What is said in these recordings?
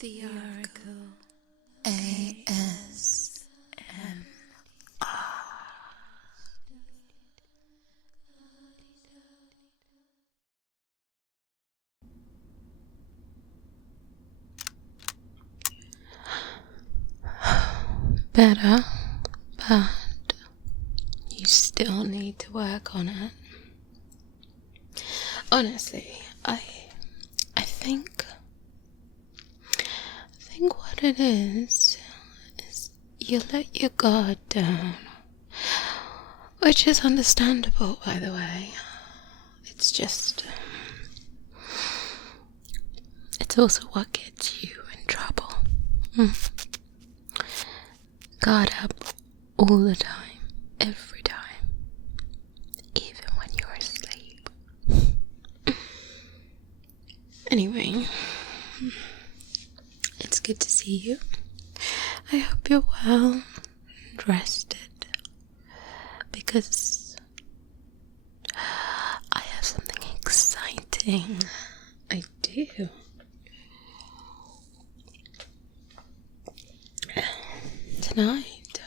The Oracle ASMR. better, but you still need to work on it. Honestly, I think what it is you let your guard down, which is understandable, by the way. It's just, it's also what gets you in trouble. Guard up all the time, every time, even when you're asleep. Anyway, it's good to see you. I hope you're well and rested, because I have something exciting. I do. Tonight,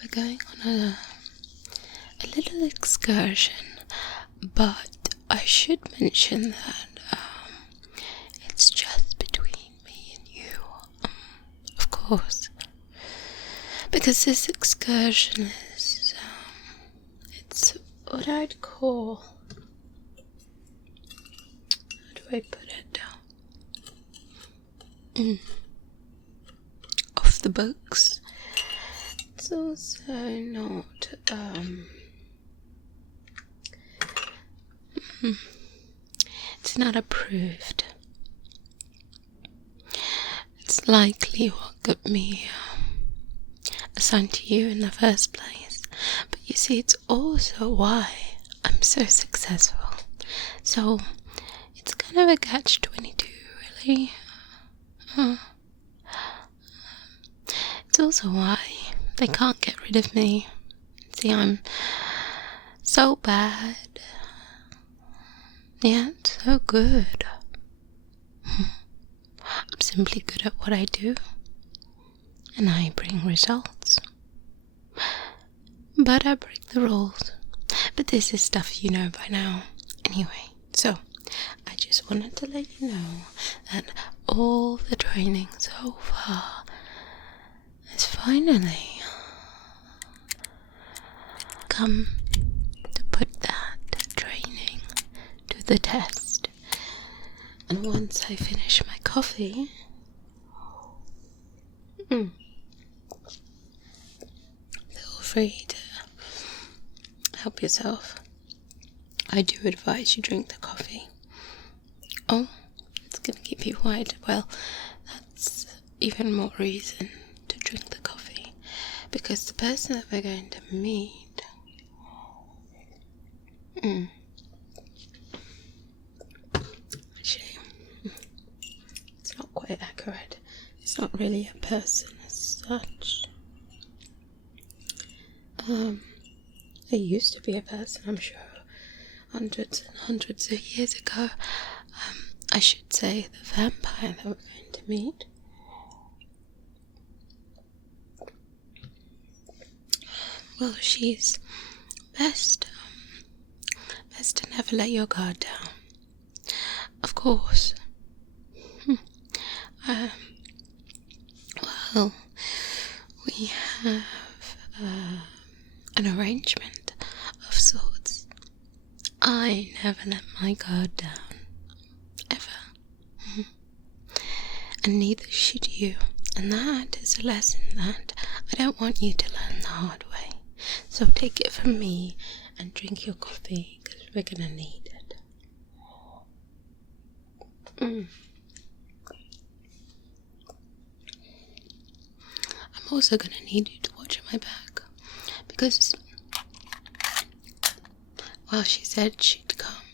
we're going on a little excursion, but I should mention that it's just between me and you, of course, because this excursion is, it's what I'd call, how do I put it down? Off the books. It's also not, it's not approved. It's likely what got me assigned to you in the first place, but you see, it's also why I'm so successful. So it's kind of a catch-22, really. It's also why they can't get rid of me. See, I'm so bad, yet so good. I'm simply good at what I do, and I bring results. But I break the rules. But this is stuff you know by now. Anyway, so I just wanted to let you know that all the training so far has finally come to put that training to the test. And once I finish my coffee, feel free to help yourself. I do advise you drink the coffee. Oh, it's going to keep you white. Well, that's even more reason to drink the coffee, because the person that we're going to meet, actually, it's not quite accurate. It's not really a person as such. It used to be a person, I'm sure, hundreds and hundreds of years ago. I should say the vampire that we're going to meet. Well, she's best to never let your guard down. Of course. Well, we have an arrangement of sorts. I never let my guard down, ever. And neither should you. And that is a lesson that I don't want you to learn the hard way. So take it from me and drink your coffee, because we're going to need it. I'm also going to need you to watch my back, because, well, she said she'd come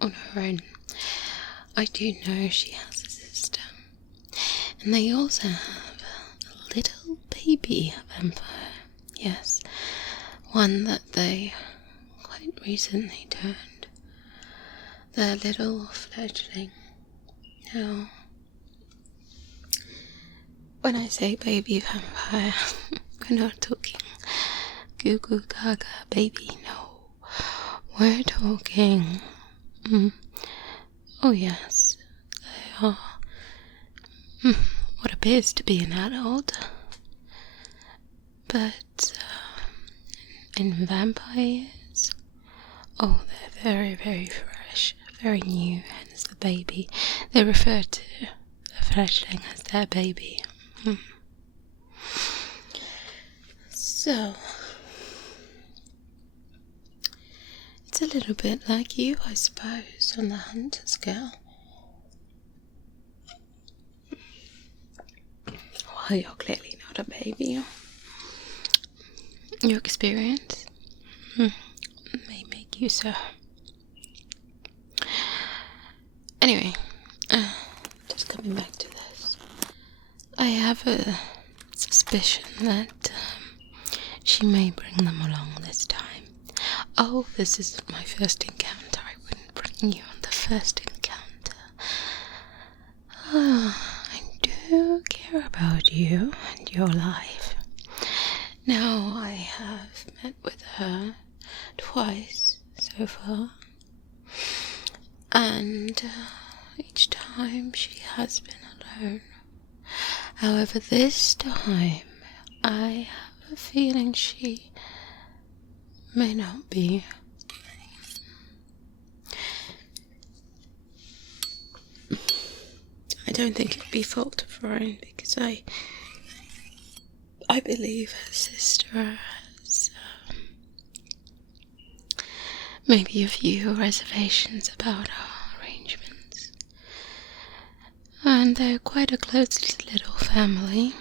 on her own. I do know she has a sister, and they also have a little baby vampire. Yes, one that they quite recently turned their little fledgling. Now, when I say baby vampire, we're not talking goo goo gaga baby, no. We're talking, oh yes, they are what appears to be an adult, but in vampires, oh, they're very, very fresh, very new, hence the baby. They refer to the fleshling as their baby. So, it's a little bit like you, I suppose, on the hunter scale. Well, you're clearly not a baby. Your experience may make you so. Anyway, just coming back to this. I have a suspicion that she may bring them along this time. Oh, this isn't my first encounter. I wouldn't bring you on the first encounter. I do care about you and your life. Now, I have met with her twice so far, and each time she has been alone. However, this time I have a feeling she may not be. I don't think it'd be fault of her own, because I believe her sister has maybe a few reservations about our arrangements. And they're quite a close little family,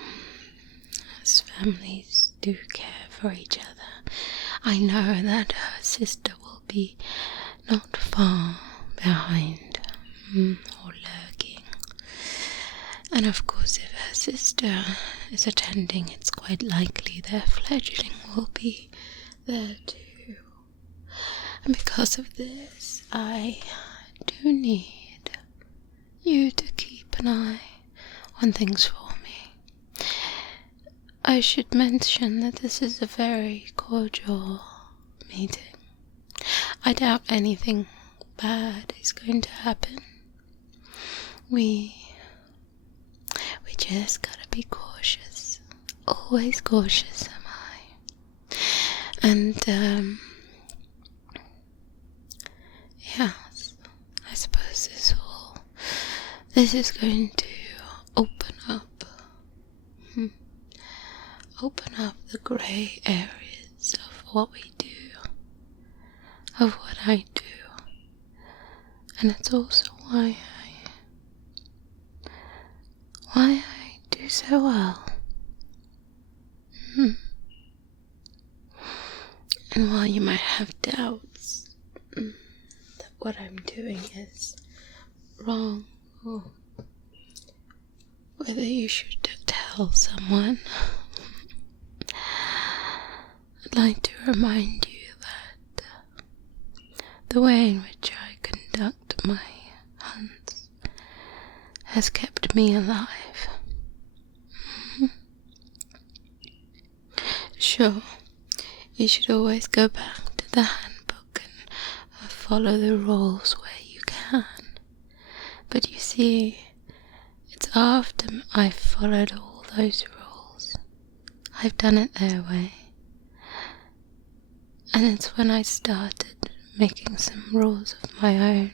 as families do care for each other. I know that her sister will be not far behind or lurking. And of course, if her sister is attending, it's quite likely their fledgling will be there too. And because of this, I do need you to keep an eye on things for me. I should mention that this is a very cordial meeting. I doubt anything bad is going to happen. We just gotta be cautious. Always cautious, am I? And, yes, I suppose this is going to open up the grey areas of what we do, of what I do. And it's also why I do so well. And while you might have doubts that what I'm doing is wrong, or whether you should tell someone, I'd like to remind you that the way in which I conduct my hunts has kept me alive. Sure, you should always go back to the handbook and follow the rules where you can. But you see, it's after I've followed all those rules, I've done it their way. And it's when I started making some rules of my own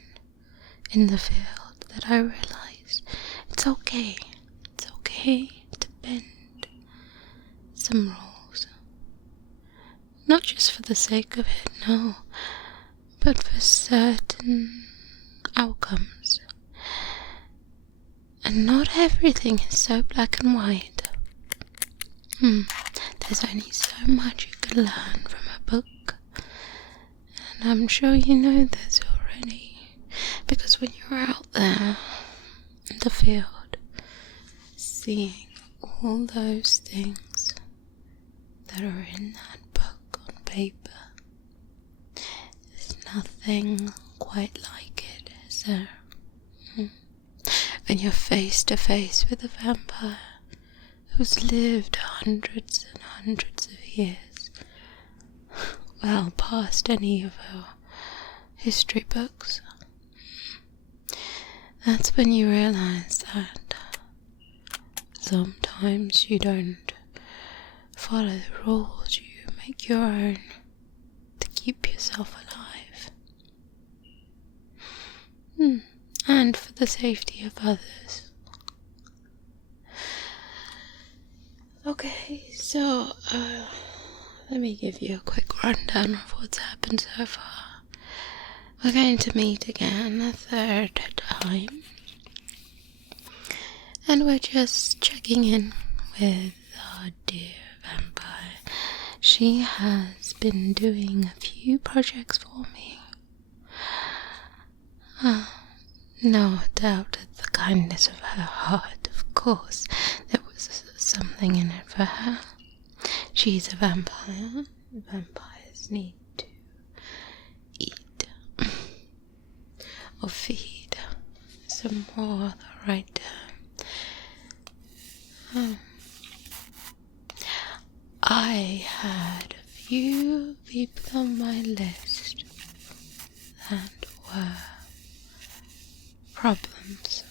in the field that I realized it's okay to bend some rules. Not just for the sake of it, no, but for certain outcomes. And not everything is so black and white. There's only so much you can learn from a book. And I'm sure you know this already. Because when you're out there in the field, seeing all those things that are in that book on paper, there's nothing quite like it, is there? When you're face to face with a vampire, who's lived hundreds and hundreds of years, well past any of our history books. That's when you realize that sometimes you don't follow the rules, you make your own to keep yourself alive. And for the safety of others. Okay, so let me give you a quick rundown of what's happened so far. We're going to meet again a third time, and we're just checking in with our dear vampire. She has been doing a few projects for me. No doubt at the kindness of her heart, of course, there was something in it for her. She's a vampire. Vampires need to eat or feed. Some more the right term. I had a few people on my list that were problems.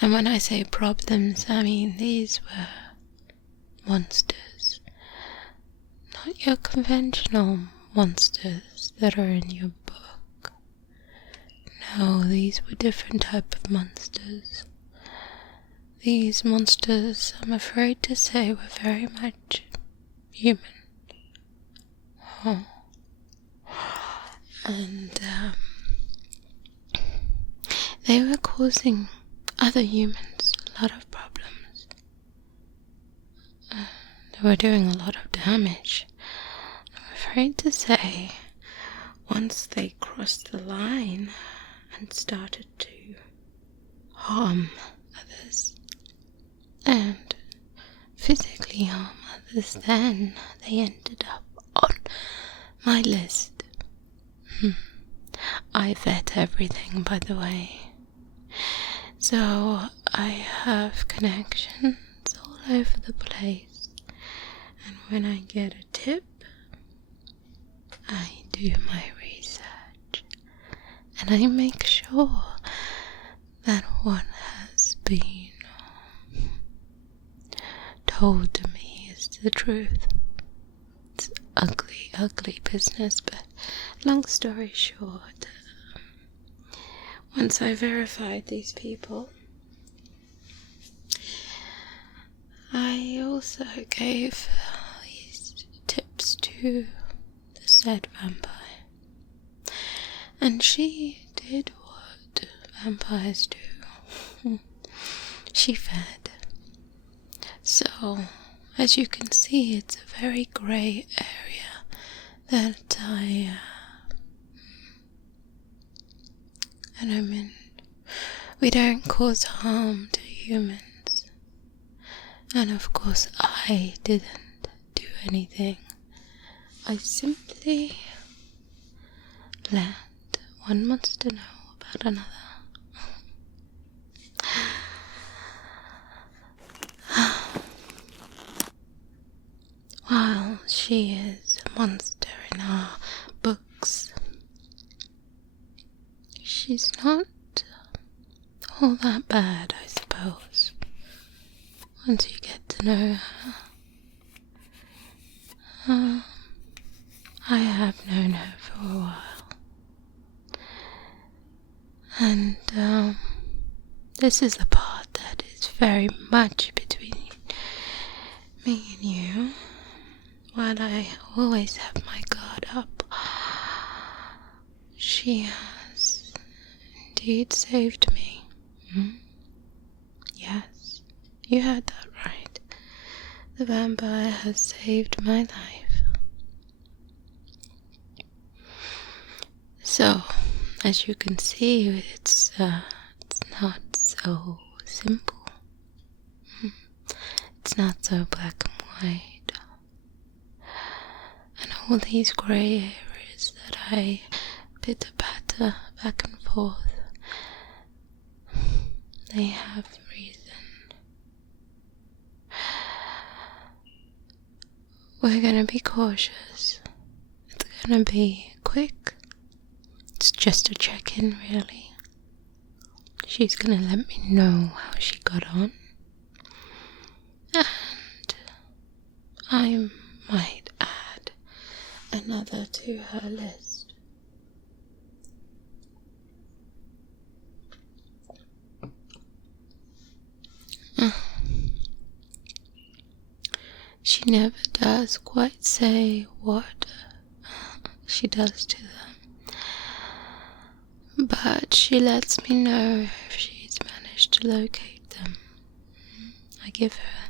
And when I say problems, I mean these were monsters. Not your conventional monsters that are in your book. No, these were different type of monsters. These monsters, I'm afraid to say, were very much human. And they were causing other humans a lot of problems. They were doing a lot of damage. I'm afraid to say, once they crossed the line and started to harm others and physically harm others, then they ended up on my list. I vet everything, by the way. So I have connections all over the place, and when I get a tip, I do my research, and I make sure that what has been told to me is the truth. It's ugly, ugly business, but long story short, once I verified these people, I also gave these tips to the said vampire. And she did what vampires do. She fed. So, as you can see, it's a very grey area that and I mean, we don't cause harm to humans. And of course, I didn't do anything. I simply let one monster know about another. While she is a monster in our books, she's not all that bad, I suppose, once you get to know her. I have known her for a while, and this is the part that is very much between me and you. While I always have my guard up, she has indeed saved me. Yes, you heard that right. The vampire has saved my life. So, as you can see, it's not so simple. It's not so black and white. And all these grey areas that I pitter-patter back and forth, they have reason. we're gonna be cautious. It's gonna be quick. It's just a check-in, really. She's gonna let me know how she got on. And I might add another to her list. She never does quite say what she does to them, but she lets me know if she's managed to locate them. I give her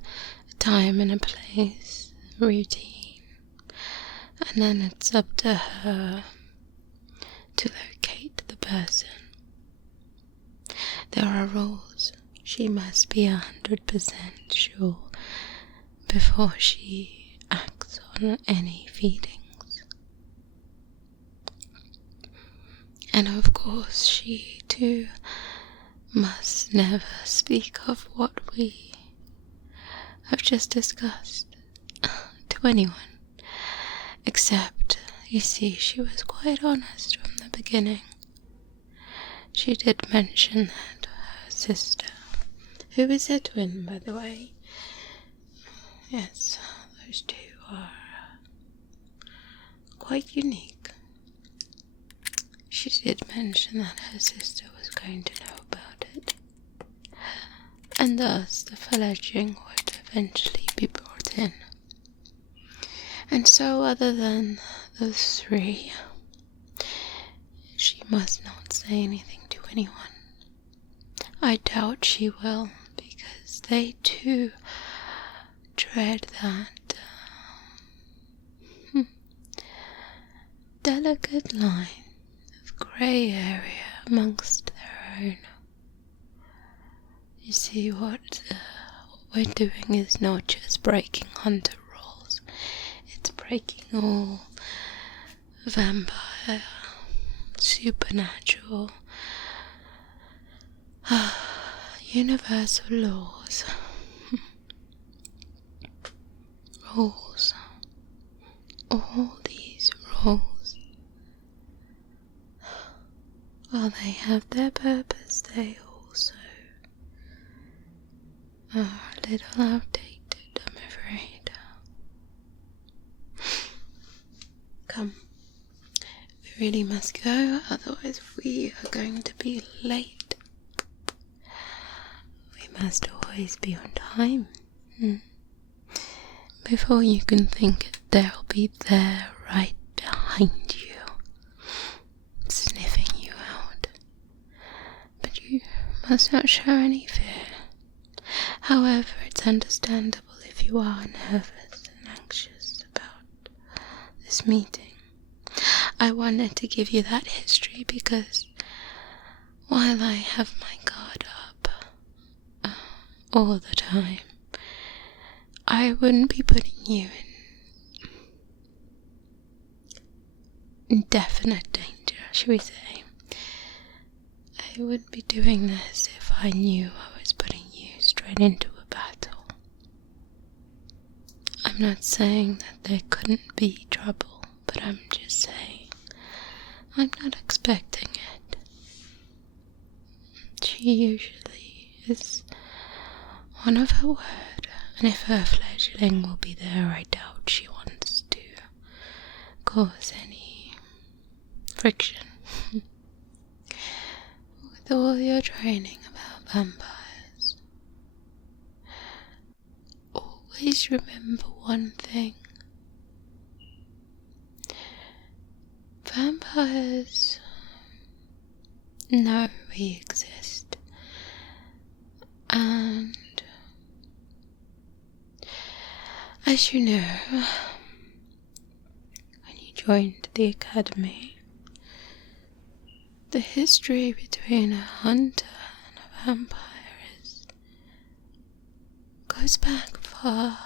a time and a place, a routine, and then it's up to her to locate the person. There are rules. She must be 100% sure before she acts on any feelings. And of course she too must never speak of what we have just discussed to anyone. Except, you see, she was quite honest from the beginning. She did mention that her sister, who is her twin, by the way, yes, those two are quite unique. She did mention that her sister was going to know about it, and thus the 𝗦𝗨𝗣𝗣𝗢𝗥𝗧 would eventually be brought in. And so, other than those three, she must not say anything to anyone. I doubt she will, because they too tread that delicate line of grey area amongst their own. You see, what we're doing is not just breaking hunter rules, it's breaking all vampire, supernatural, universal laws. Rules. All these rules, while they have their purpose, they also are a little outdated, I'm afraid. Come, we really must go, otherwise we are going to be late. We must always be on time. Before you can think it, they'll be there right behind you, sniffing you out. But you must not show any fear. However, it's understandable if you are nervous and anxious about this meeting. I wanted to give you that history because while I have my guard up all the time, I wouldn't be putting you in definite danger, shall we say. I wouldn't be doing this if I knew I was putting you straight into a battle. I'm not saying that there couldn't be trouble, but I'm just saying I'm not expecting it. She usually is one of her word. And if her 𝗦𝗨𝗣𝗍𝗔𝗍 will be there, I doubt she wants to cause any friction. With all your training about vampires, always remember one thing. Vampires know we exist, and as you know, when you joined the academy, the history between a hunter and a vampire goes back far,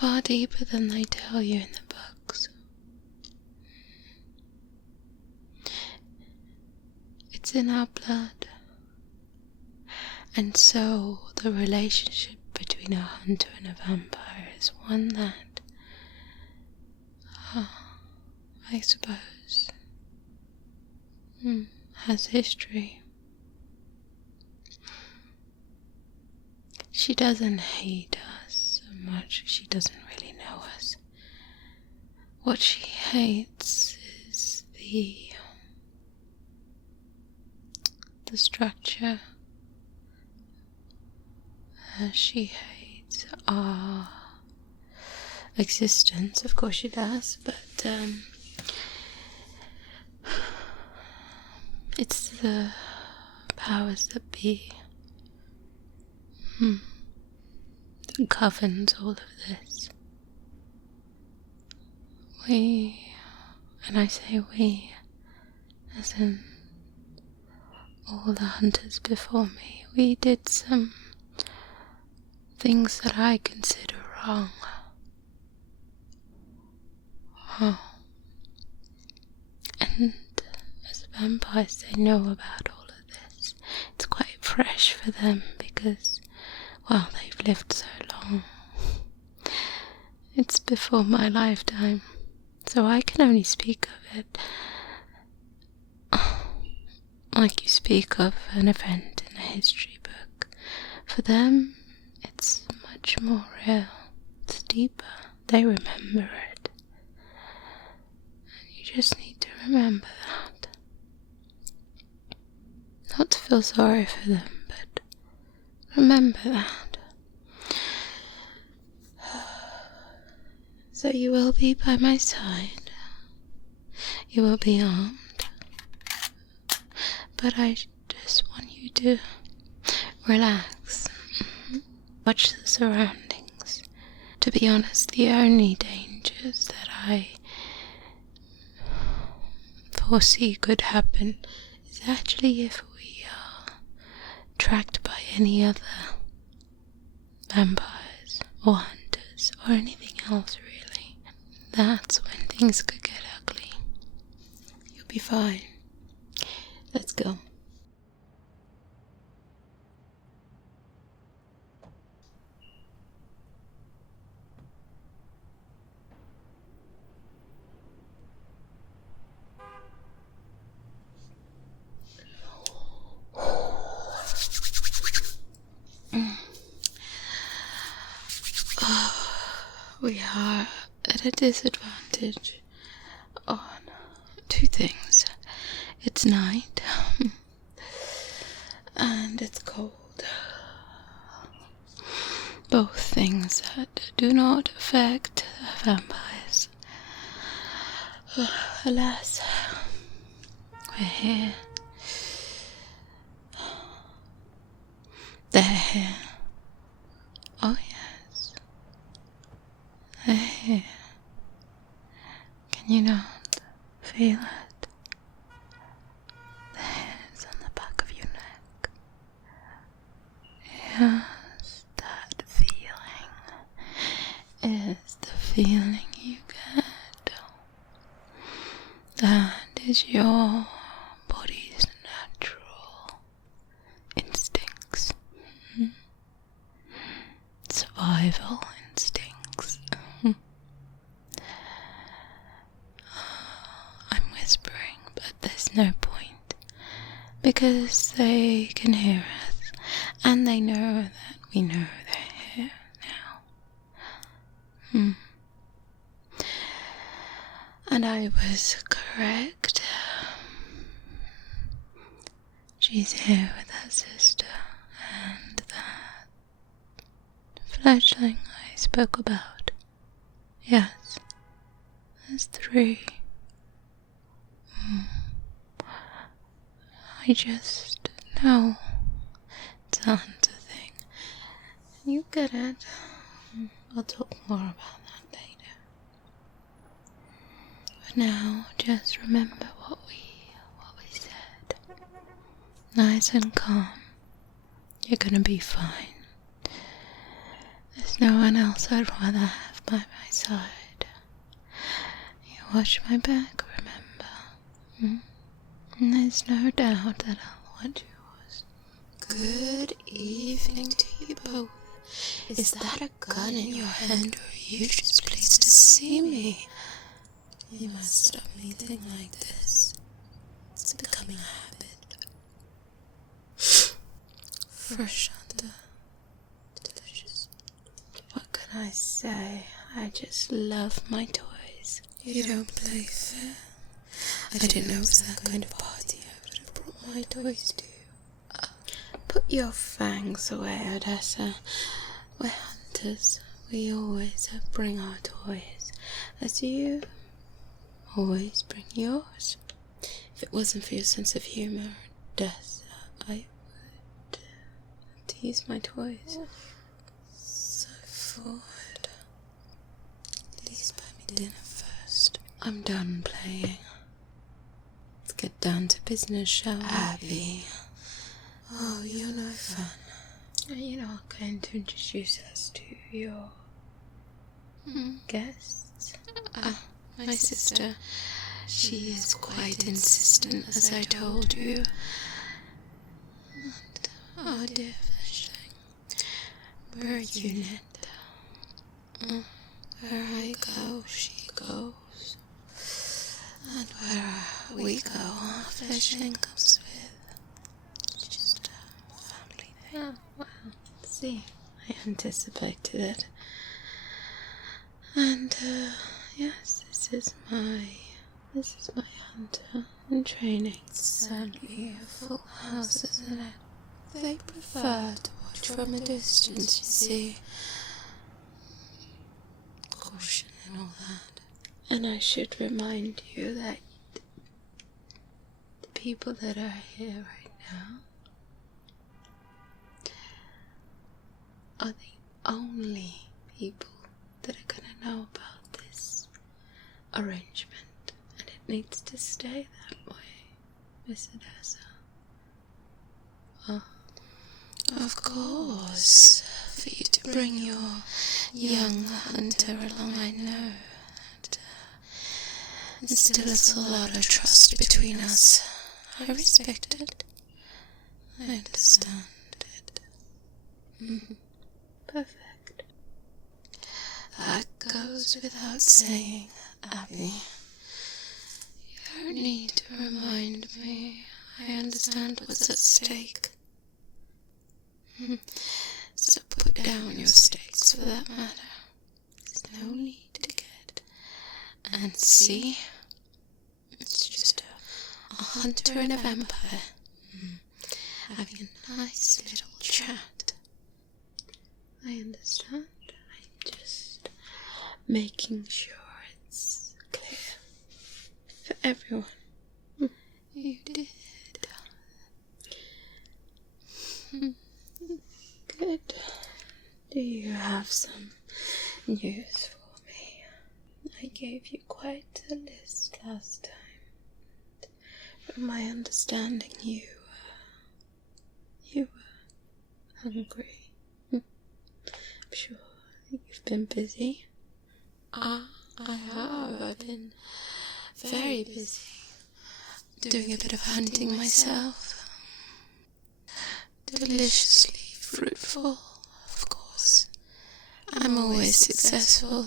far deeper than they tell you in the books. It's in our blood, and so the relationship between a hunter and a vampire is one that I suppose, has history. She doesn't hate us so much, she doesn't really know us. What she hates is the structure. She hates our existence, of course she does, but it's the powers that be that governs all of this. We, and I say we, as in all the hunters before me, we did some things that I consider wrong. And as vampires, they know about all of this. It's quite fresh for them because, well, they've lived so long. It's before my lifetime, so I can only speak of it like you speak of an event in a history book. For them, it's much more real. It's deeper. They remember it. And you just need to remember that. Not to feel sorry for them, but remember that. So you will be by my side. You will be armed. But I just want you to relax. Watch the surroundings. To be honest, the only dangers that I foresee could happen is actually if we are tracked by any other vampires or hunters or anything else really. That's when things could get ugly. You'll be fine. Let's go. We are at a disadvantage on two things. It's night and it's cold. Both things that do not affect vampires. Alas, we're here. They're here. Oh yes. They're here. Can you not feel it? The hairs on the back of your neck. Yes, that feeling is the feeling you get. That is your body's natural instincts. Survival instincts. I'm whispering, but there's no point, because they can hear us, and they know that we know they're here now. And I was correct. She's here with her sister, and that fledgling I spoke about. Yes, there's 3. I just know it's a hunter thing. You get it. I'll talk more about that later. For now, just remember what we said. Nice and calm. You're gonna be fine. There's no one else I'd rather have by my side. You watch my back, remember? And there's no doubt that I'll watch yours. Good evening to you both. Is that a gun in your hand, or are you just pleased to see me? You must stop eating like this. It's becoming a habit. Fresh hunter. Delicious. What can I say? I just love my toys. You don't play fair. I didn't know it was that kind of party I would have brought my toys to. Put your fangs away, Odessa. We're hunters. We always bring our toys, as you always bring yours. If it wasn't for your sense of humour, Odessa, I would tease my toys. So forward. Please buy me dinner first. I'm done playing. Let's get down to business, shall we? Abby. Oh, you're no fun. You're not going to introduce us to your guests? My sister. She is quite insistent, as I told you. And, oh dear fleshling, we're a unit. Where I go, she goes. And where we go, our fleshling comes with. It's just a family thing. Oh, well, see, I anticipated it. And, yes, this is my hunter in training. It's certainly a full house, isn't it? They prefer to watch from a distance, you see. Caution and all that. And I should remind you that the people that are here right now are the only people that are going to know about this arrangement, and it needs to stay that way, Miss Odessa. Of course, for you to bring your young hunter along, I know. And instills a lot of trust between us. I respect it. I understand it. Perfect. That goes without saying, Abby. You don't need to remind me. I understand what's at stake. So put down your stakes for that matter. There's no need to get antsy. It's just a hunter and a vampire. Having a nice little chat. I understand. I'm just making sure it's clear for everyone. You did. Good. Do you have some news for me? I gave you quite a list last time. From my understanding, you were hungry. I'm sure you've been busy. I have. I've been very busy. Doing a bit of hunting myself. Deliciously fruitful, of course. I'm always successful.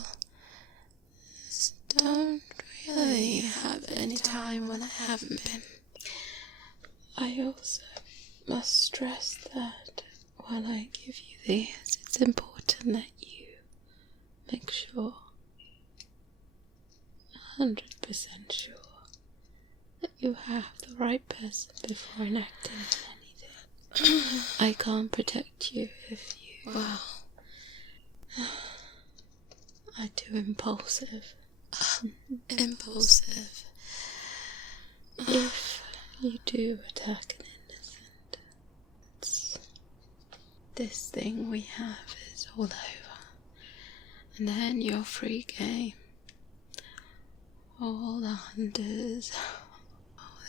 Just don't really have any time when I haven't been. I also must stress that when I give you these, it's important that you make sure, 100% sure, that you have the right person before enacting anything. I can't protect you if you are too impulsive. Impulsive? If you do attack an innocent, this thing we have is all over. And then you're free game. All the hunters,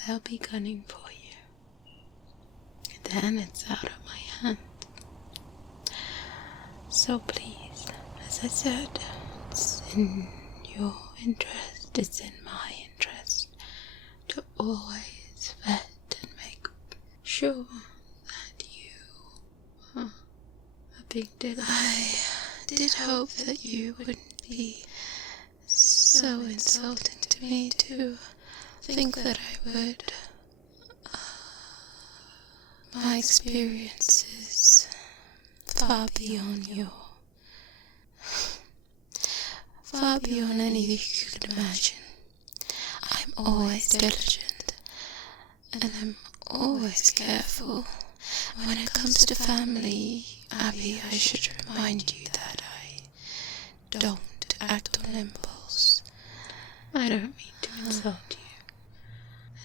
they'll be gunning for you. Then it's out of my hand. So please, as I said, it's in your interest, it's in my interest to always vet and make sure that you are being delivered. I did hope that you wouldn't be so insulting to to me to think that I would. My experience is far beyond anything you could imagine. I'm always diligent, and I'm always careful. When it comes to family, Abby, I should remind you that I don't act on impulse. I don't mean to insult you.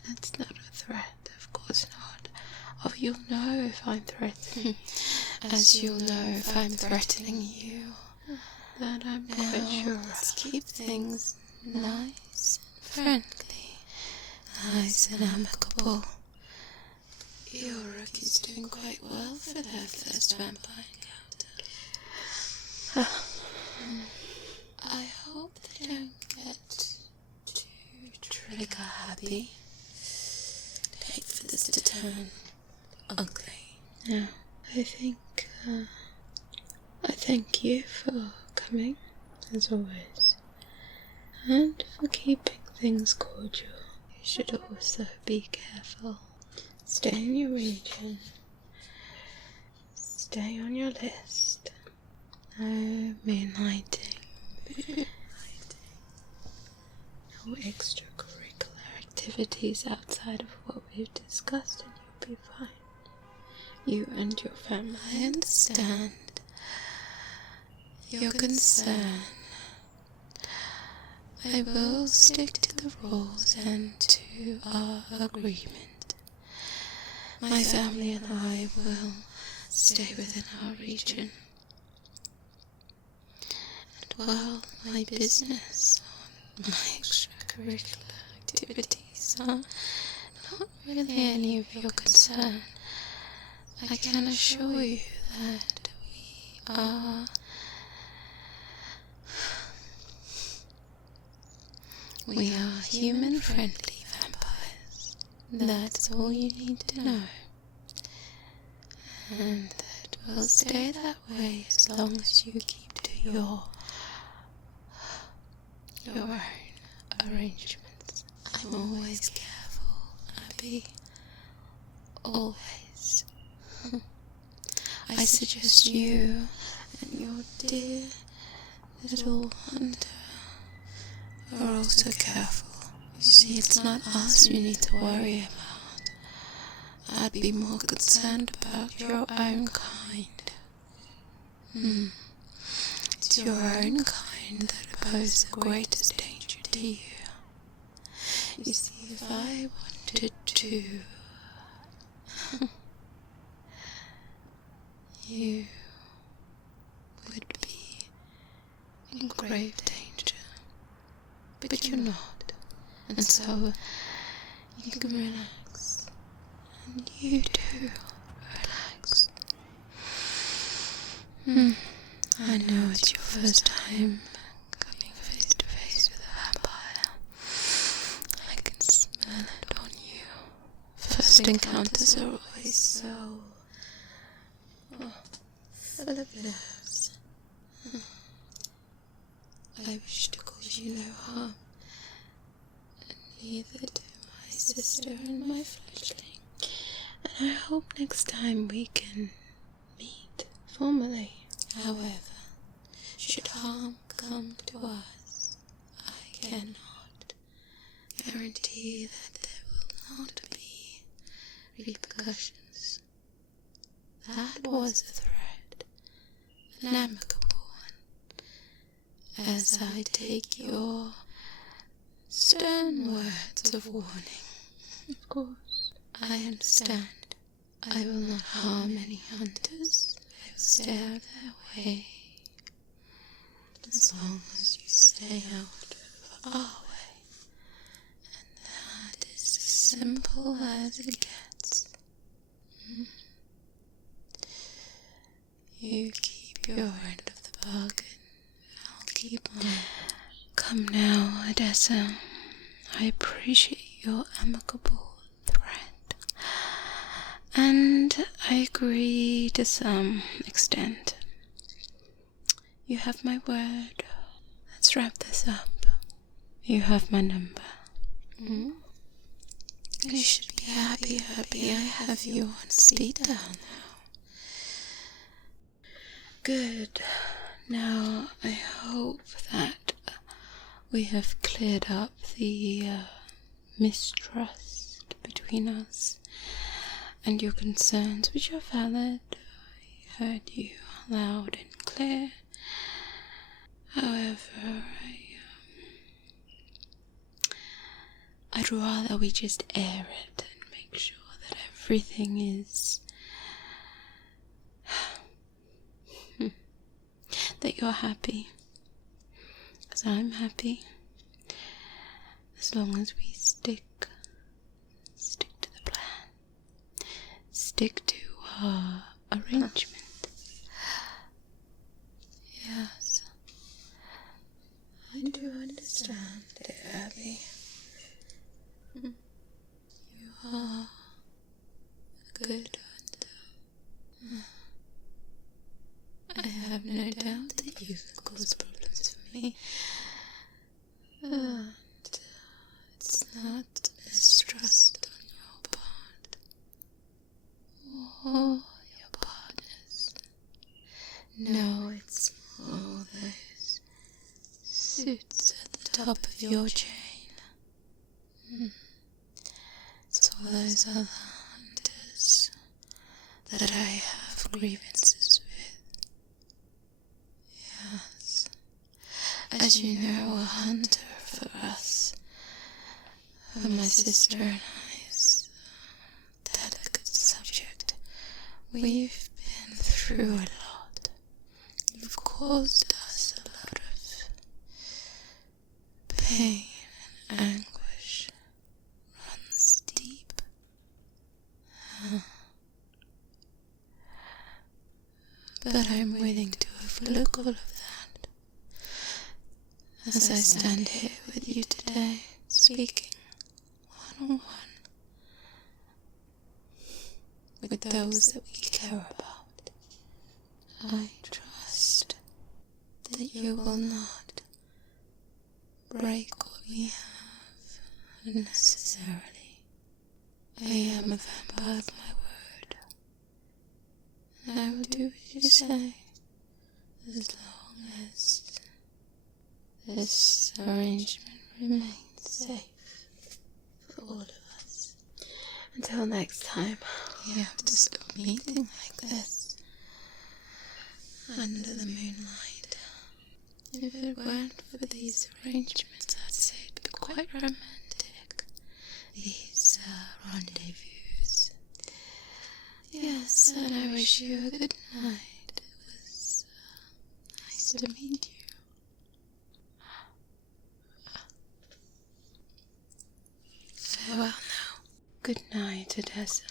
And it's not a threat, of course not. Oh, you'll know if I'm threatening. As you'll know if I'm threatening you. That I'm quite sure. Let's keep things nice and friendly. Nice and amicable. Your rookie's doing quite well for their first vampire encounter. I hope they don't get too trigger happy. Hate for this to turn ugly. No, I thank you for coming, as always, and for keeping things cordial. You should also be careful. Stay in your region. Stay on your list. No moonlighting. No extracurricular activities outside of what we've discussed, and you'll be fine. You and your family. I understand your concern. I will stick to the rules and to our agreement. My family and I will stay within our region. And while my business or my extracurricular activities are not really any of your concern, I can assure you that we are human-friendly vampires. That's all you need to know. And that will stay that way as long as you keep to your own arrangements. I'm always careful, Abby. Always. I suggest you and your dear little hunter are also careful. You see, it's not us you need to worry about. I'd be more concerned about your own kind. It's your own kind that pose the greatest danger to you. You see, if I wanted to, you would be in grave danger. But you're not. And so you can relax. And you too, relax. I know it's your first time coming face to face with a vampire. I can smell it on you. First encounters are always so full of nerves. I wish to cause you no harm, and neither do my sister and my fledgling. And I hope next time we can meet formally. However, should harm come to us, I cannot guarantee that there will not be repercussions. That was a threat, an amicable one, as I take your stern words of warning. Of course, I understand. I will not harm any hunters. I will stay out of their way. As long as you stay out of our way. And that is as simple as it gets. You keep your end of the bargain. I'll keep mine. Come now, Odessa. I appreciate your amicable threat. And I agree to some extent. You have my word. Let's wrap this up. You have my number. You should be happy I have you on speed dial now. Good. Now, I hope that we have cleared up the mistrust between us and your concerns, which are valid. I heard you loud and clear. However, I'd rather we just air it and make sure that everything is that you're happy, because I'm happy, as long as we stick to the plan, stick to our arrangement. Yes, I do understand, dear Abby. You are a good hunter. I have no doubt that you can cause problems for me, but it's not mistrust on your part or your partner's. No, it's more those suits at the top of your chain. It's all those other hunters that I have grievances with. Yes. As you know, a hunter for us, for my sister and I, is a delicate subject. We've been through a lot. You've caused us a lot of pain and anguish. Runs deep. But I'm willing to overlook all of that as I stand here with you today, speaking one-on-one with those that we care about. I trust that you will not break what we have unnecessarily. I am a vampire of my word, and I will do what you say, as long as this arrangement remains safe for all of us. Until next time, we have to stop meeting like this, under the moonlight. If it weren't for these arrangements, I'd say it'd be quite romantic. These rendezvous. Yes, and I wish you a good night. It was nice to meet you. Farewell now. Good night, Odessa.